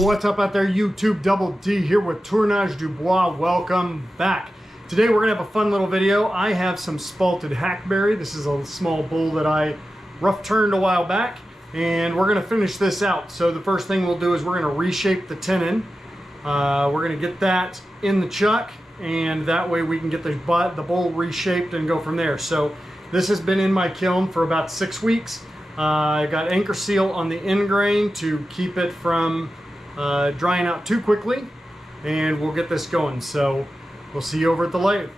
What's up out there, YouTube? Double D here with Tournage du Bois. Welcome back. Today we're gonna have a fun little video. I have some Spalted Hackberry. This is a small bowl that I rough turned a while back, and we're gonna finish this out. So the first thing we'll do is we're gonna reshape the tenon. We're gonna get that in the chuck, and that way we can get the bowl reshaped and go from there. So this has been in my kiln for about 6 weeks. I got anchor seal on the end grain to keep it from drying out too quickly, and we'll get this going. So we'll see you over at the lathe.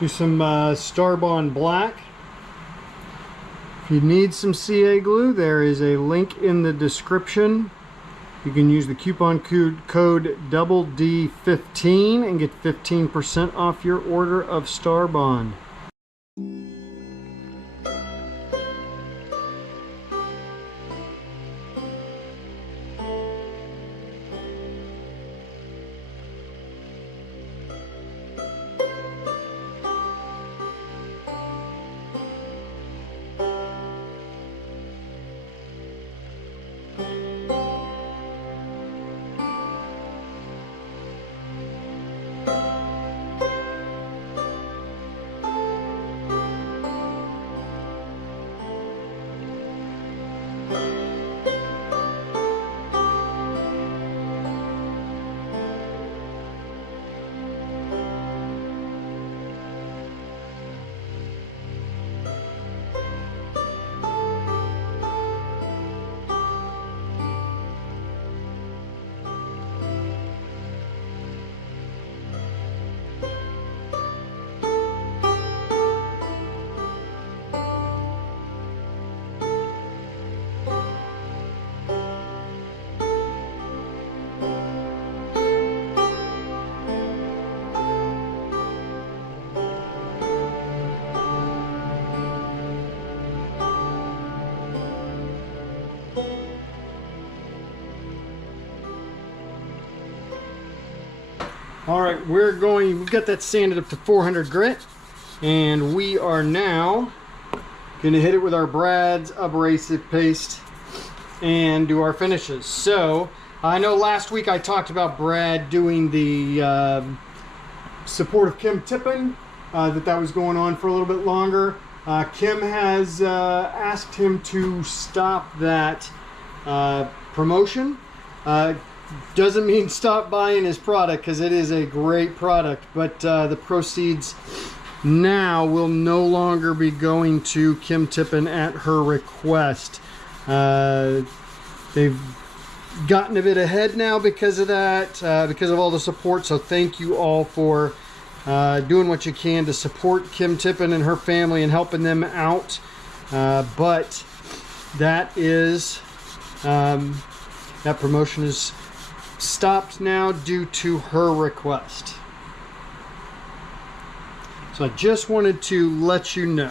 Do some Starbond black. If you need some CA glue, there is a link in the description. You can use the coupon code double D15 and get 15% off your order of Starbond. All right, we've got that sanded up to 400 grit, and we are now gonna hit it with our Brad's abrasive paste and do our finishes. So I know last week I talked about Brad doing the support of Kim tipping, that was going on for a little bit longer. Kim has asked him to stop that promotion. Doesn't mean stop buying his product, because it is a great product, but the proceeds now will no longer be going to Kim Tippin at her request. They've gotten a bit ahead now because of that, because of all the support. So thank you all for doing what you can to support Kim Tippin and her family and helping them out. But that is that promotion is stopped now due to her request. So I just wanted to let you know.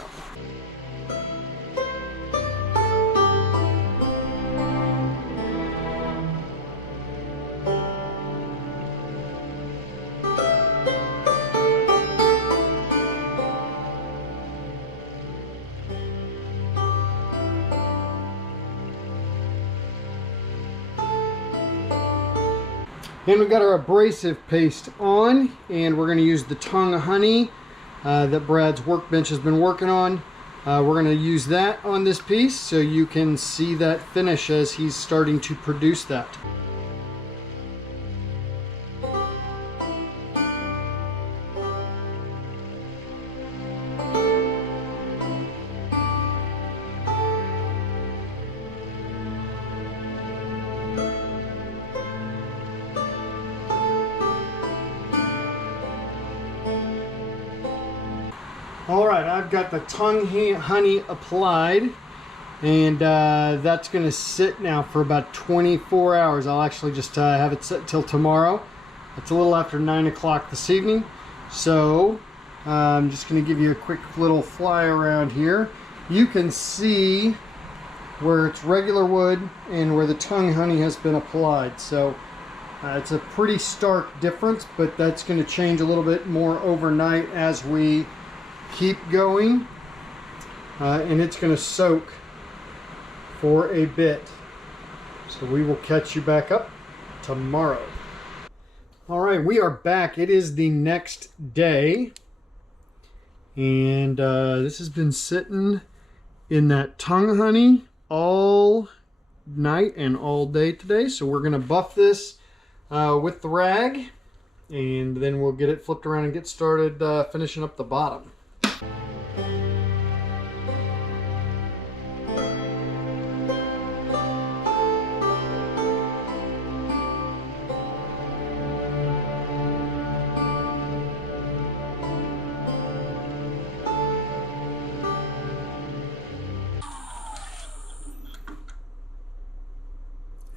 And we've got our abrasive paste on, and we're going to use the Tung honey that Brad's Workbench has been working on. We're going to use that on this piece so you can see that finish as he's starting to produce that. All right, I've got the Tung honey applied, and that's going to sit now for about 24 hours. I'll actually just have it set till tomorrow. It's a little after 9 o'clock this evening, so I'm just going to give you a quick little fly around here. You can see where it's regular wood and where the Tung honey has been applied. So it's a pretty stark difference, but that's going to change a little bit more overnight as we keep going, and it's going to soak for a bit. So we will catch you back up tomorrow. All right, we are back. It is the next day, and this has been sitting in that Tung honey all night and all day today. So we're going to buff this with the rag, and then we'll get it flipped around and get started finishing up the bottom.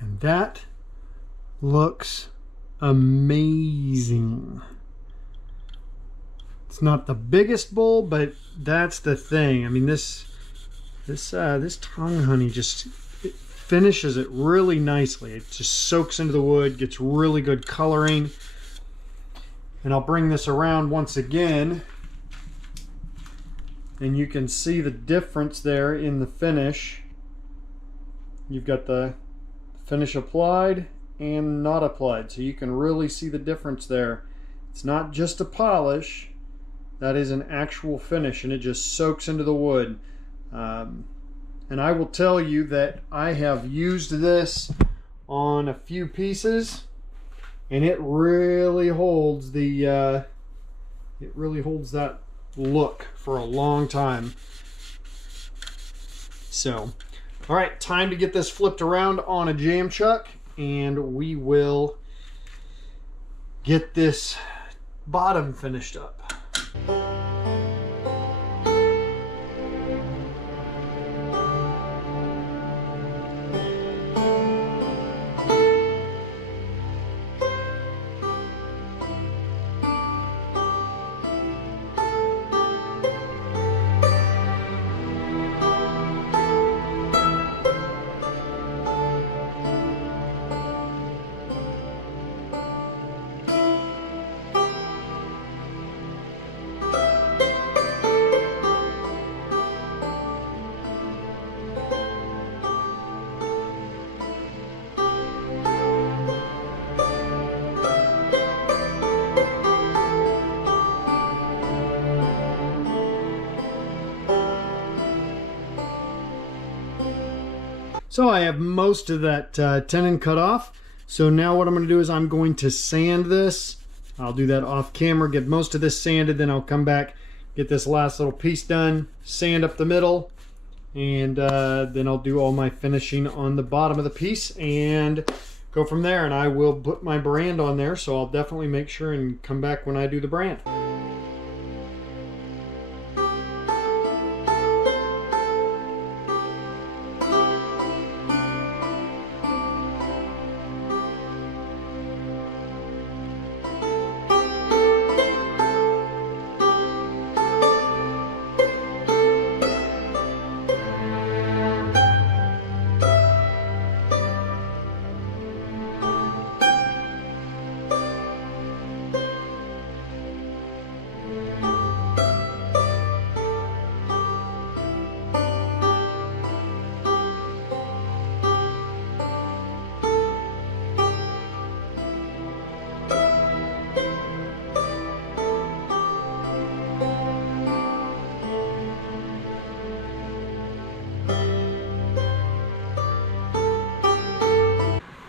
And that looks amazing. It's not the biggest bowl, but that's the thing. I mean, this Tung honey just finishes it really nicely. It just soaks into the wood, gets really good coloring. And I'll bring this around once again, and you can see the difference there in the finish. You've got the finish applied and not applied, so you can really see the difference there. It's not just a polish. That is an actual finish, and it just soaks into the wood. And I will tell you that I have used this on a few pieces, and it really holds the that look for a long time. So, all right, time to get this flipped around on a jam chuck, and we will get this bottom finished up. So I have most of that tenon cut off. So now what I'm going to do is I'm going to sand this. I'll do that off camera, get most of this sanded, then I'll come back, get this last little piece done, sand up the middle, and then I'll do all my finishing on the bottom of the piece and go from there. And I will put my brand on there, so I'll definitely make sure and come back when I do the brand.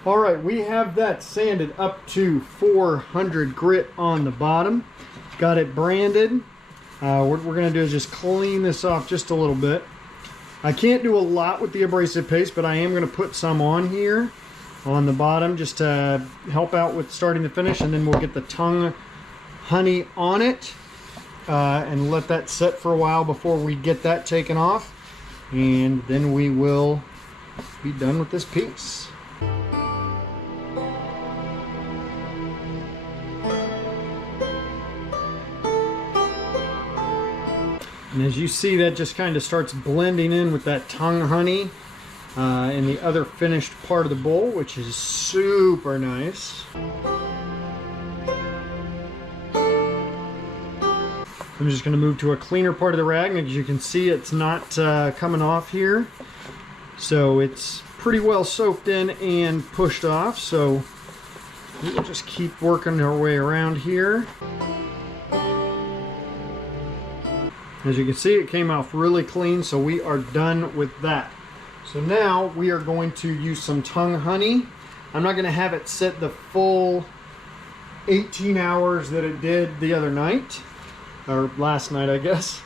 All right, we have that sanded up to 400 grit on the bottom. Got it branded. What we're gonna do is just clean this off just a little bit. I can't do a lot with the abrasive paste, but I am gonna put some on here on the bottom just to help out with starting the finish, and then we'll get the Tung honey on it and let that set for a while before we get that taken off. And then we will be done with this piece. And as you see, that just kind of starts blending in with that Tung honey and the other finished part of the bowl, which is super nice. I'm just going to move to a cleaner part of the rag, and as you can see, it's not coming off here. So it's pretty well soaked in and pushed off. So we'll just keep working our way around here. As you can see, it came off really clean, so we are done with that. So now we are going to use some Tung honey. I'm not going to have it sit the full 18 hours that it did the other night, or last night, I guess.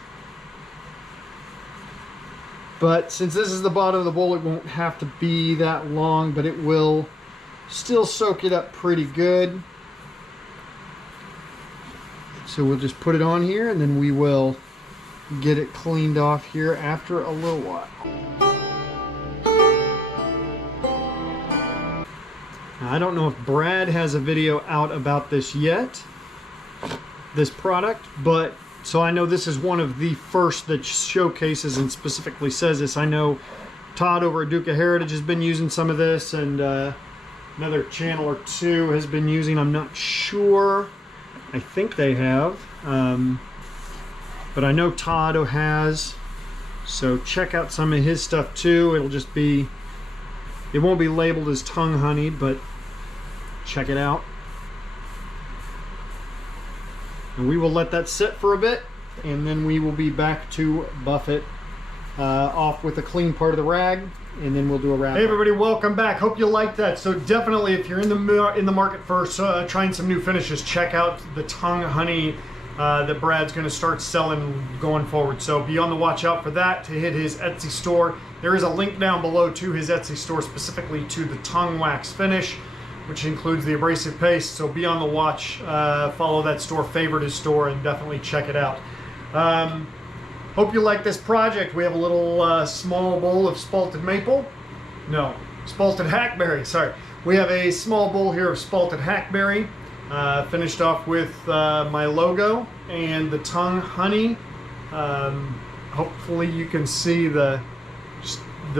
But since this is the bottom of the bowl, it won't have to be that long, but it will still soak it up pretty good. So we'll just put it on here, and then we will get it cleaned off here after a little while. Now, I don't know if Brad has a video out about this yet, this product, but so I know this is one of the first that showcases and specifically says this. I know Todd over at Duke of Heritage has been using some of this, and another channel or two has been using. I'm not sure. I think they have. But I know Todd has, so check out some of his stuff too. It'll just be, it won't be labeled as Tung honey, but check it out. And we will let that sit for a bit, and then we will be back to buff it off with a clean part of the rag, and then we'll do a wrap. Hey everybody, welcome back. Hope you liked that. So definitely, if you're in the market for trying some new finishes, check out the Tung honey that Brad's going to start selling going forward. So be on the watch out for that to hit his Etsy store. There is a link down below to his Etsy store, specifically to the Tung wax finish, which includes the abrasive paste. So be on the watch, follow that store, favorite his store, and definitely check it out. Hope you like this project. We have a little small bowl of spalted maple. No, spalted hackberry, sorry. We have a small bowl here of spalted hackberry. Finished off with my logo and the Tung honey. Hopefully you can see the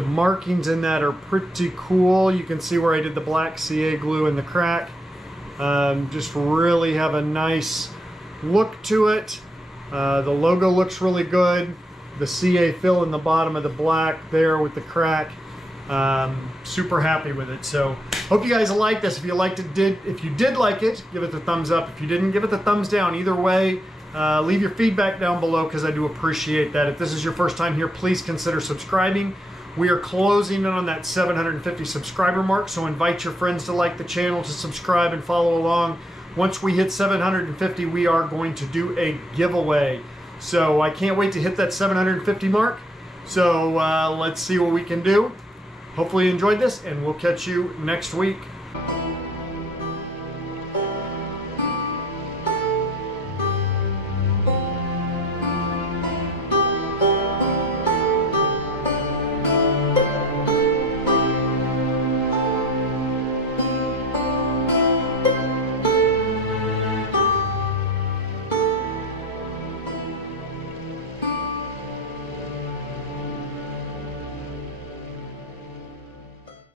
markings in that are pretty cool. You can see where I did the black CA glue in the crack. Just really have a nice look to it. The logo looks really good. The CA fill in the bottom of the black there with the crack. Super happy with it. So hope you guys like this. If you liked it, if you did like it, give it the thumbs up. If you didn't, give it the thumbs down. Either way, leave your feedback down below, because I do appreciate that. If this is your first time here, please consider subscribing. We are closing in on that 750 subscriber mark, so invite your friends to like the channel, to subscribe and follow along. Once we hit 750, we are going to do a giveaway. So I can't wait to hit that 750 mark. So let's see what we can do. Hopefully you enjoyed this, and we'll catch you next week.